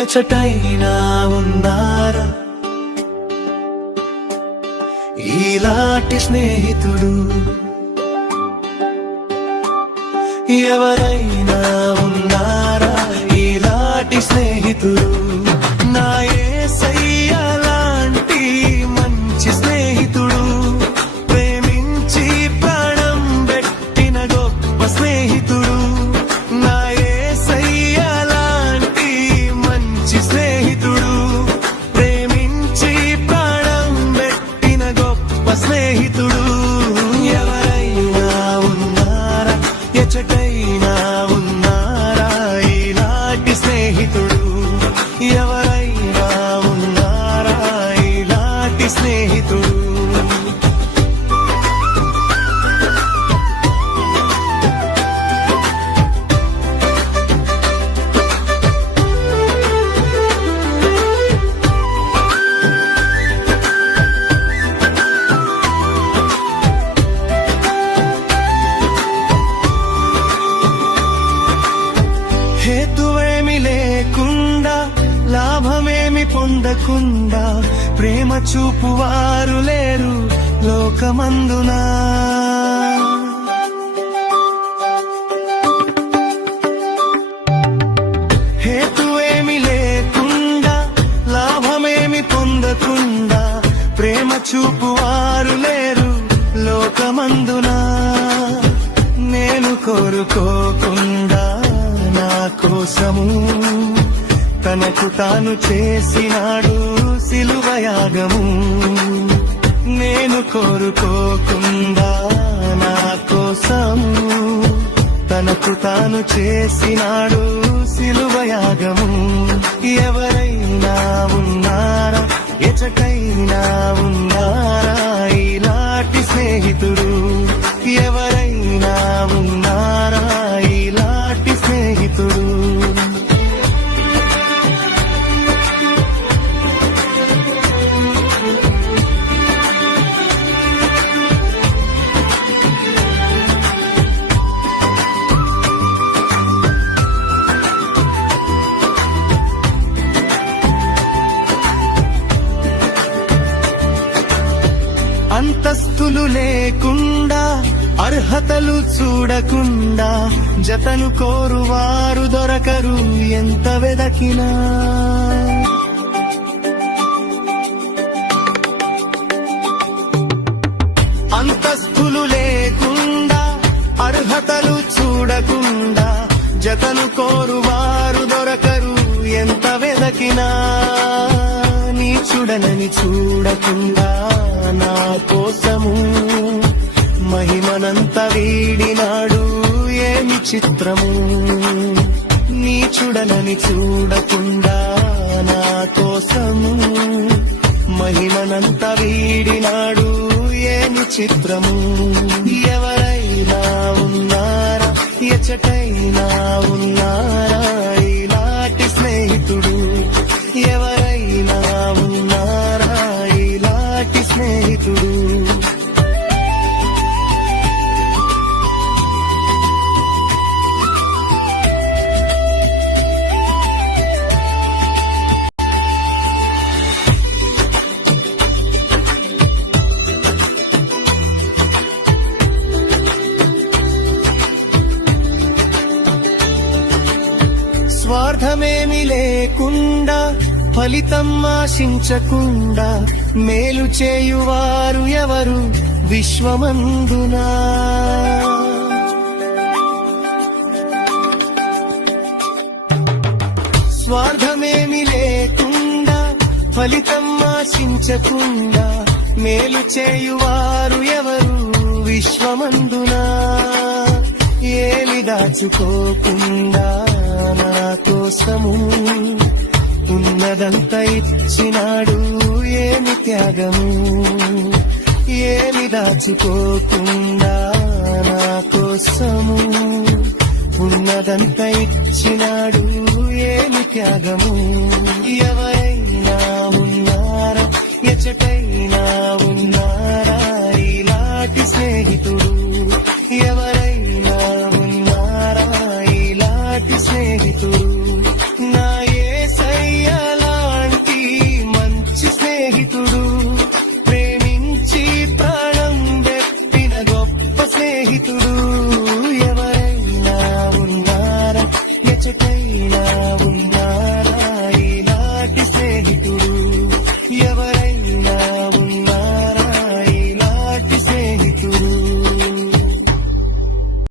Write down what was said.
ఎచటైనా ఉన్నారా ఇలాంటి స్నేహితుడు? ఎవరైనా ఉన్నారా ఇలాంటి స్నేహితుడు? నా యేసయ్య లాంటి మంచి స్నేహితుడు, ప్రేమించి ప్రాణం పెట్టిన గొప్ప స్నేహితుడు. నా యేసయ్య లాంటి మంచి స్నేహితుడు, ప్రేమించి ప్రాణం పెట్టిన గొప్ప స్నేహితుడు. ఎవరైనా ఉన్నారా ఎచటైనా ఉన్నారా ఇలాంటి స్నేహితుడు? ఎవరైనా ఉన్నారా ఇలాంటి స్నేహితుడు? హేతువేమి లేకుండా లాభమేమి పొందకుండా ప్రేమ చూపువారు లేరు లోకమందునా. హేతువేమి లేకుండా లాభమేమి పొందకుండా ప్రేమ చూపువారు లేరు లోకమందునా. నేను కోరుకోకుండా నా కోసము తనకు తాను చేసినాడు సిలువయాగము. నేను కోరుకోకుండా నా కోసము తనకు తాను చేసినాడు సిలువయాగము. ఎవరైనా ఉన్నారా ఎచటైనా ఉన్నారా ఇలాంటి స్నేహితుడు? ఎవరైనా ఉన్నారా ఇలాంటి స్నేహితుడు? అంతస్తులు లేకుండా అర్హతలు చూడకుండా జతను కోరువారు దొరకరు ఎంత వెదకినా. అంతస్తులు లేకుండా అర్హతలు చూడకుండా జతను కోరువారు దొరకరు ఎంత వెదకినా. నీ చూడనని చూడకుండా నా కోసము మహిమనంత వీడినాడు ఏమి చిత్రము. నీ చూడనని చూడకుండా నా కోసము మహిమనంత వీడినాడు ఏమి చిత్రము. ఎవరైనా ఉన్నారా ఎచటైనా ఉన్నారా ఇలాంటి స్నేహితుడు? ఎవరైనా ఉన్నారా ఇలాంటి స్నేహితుడు? స్వార్థమేమి లేకుండా ఫలితం ఆశించకుండా మేలు చేయువారు ఎవరు విశ్వమందునా. స్వార్థమేమి లేకుండా ఫలితం ఆశించకుండా మేలు చేయువారు ఎవరు విశ్వమందునా. ఏమి దాచుకోకుండా నా కోసము ఉన్నదంతా ఇచ్చినాడు ఏమి త్యాగము. ఏమి దాచుకోకుండా నా కోసము ఉన్నదంతా ఇచ్చినాడు ఏమి త్యాగము. ఎవరైనా ఉన్నారా ఎచటైనా ఉన్నారా ఇలాంటి స్నేహితుడు? ఎవరైనా ఉన్నారా ఇలాంటి స్నేహితుడు? నా యేసయ్య ఎచటైనా